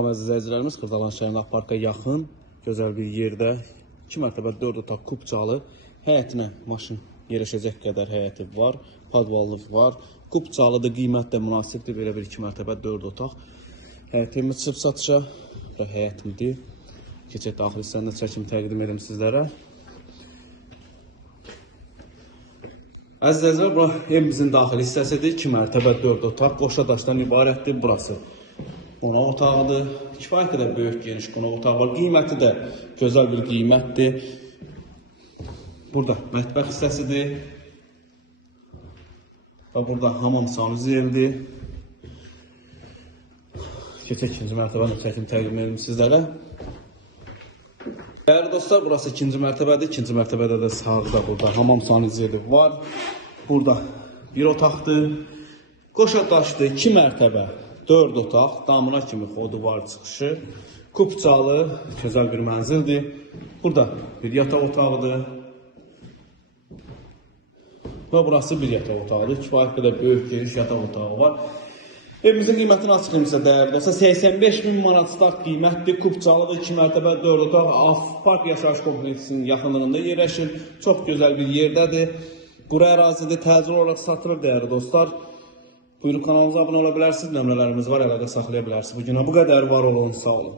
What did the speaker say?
Salam əziz izləyicilərimiz, Xırdalan Şəhər Parka yaxın, gözəl bir yerdə 2 mərtəbə 4 otaq kupçalı, həyətinə maşın yerləşəcək qədər həyəti var, padvallıq var. Kupçalıdır, qiymət də münasibdir, belə bir 2 mərtəbə 4 otaq. Həyətimiz çıxıb satışa və həyətimdir. Keçək daxil hissəsində çəkim təqdim edim sizlərə. Əziz izləyicilər, bura evimizin daxil hissəsidir, 2 mərtəbə 4 otaq, qoşa daşdan ibarətdir burası. Qonaq otağıdır. Kifayət qədər böyük geniş qonaq otağı var. Qiyməti də gözəl bir qiymətdir. Burada mətbəx hissəsidir. Və burada hamam sanuzelidir. Keçək ikinci mərtəbənin çəkim təqdim edim sizlərə. Dəyərli dostlar, burası ikinci mərtəbədir. İkinci mərtəbədə də sağda burada hamam sanuzeli var. Burada bir otaqdır. Qoşa daşdır, 2 mərtəbə. 4 otaq, damına kimi xodu var çıxışı, kupçalı, gözəl bir mənzildir. Burada bir yataq otağıdır. Və burası bir yataq otağıdır. Kifayət qədər böyük geniş yataq otağı var. Evimizin qiymətini açıqlayım sizə dəyərli dostlar. 85.000 manat start qiymətdir. Kupçalıdır, 2 mərtəbə 4 otaq. Park yaşayış kompleksinin yaxınlığında yerləşir. Çox gözəl bir yerdədir. Quru ərazidir, təcil olaraq satılır dəyərli dostlar. Buyurun kanalımıza abunə ola bilərsiniz, nömrələrimiz var, əlaqə saxlaya bilərsiniz. Bugünə bu qədər, var olun, sağ olun.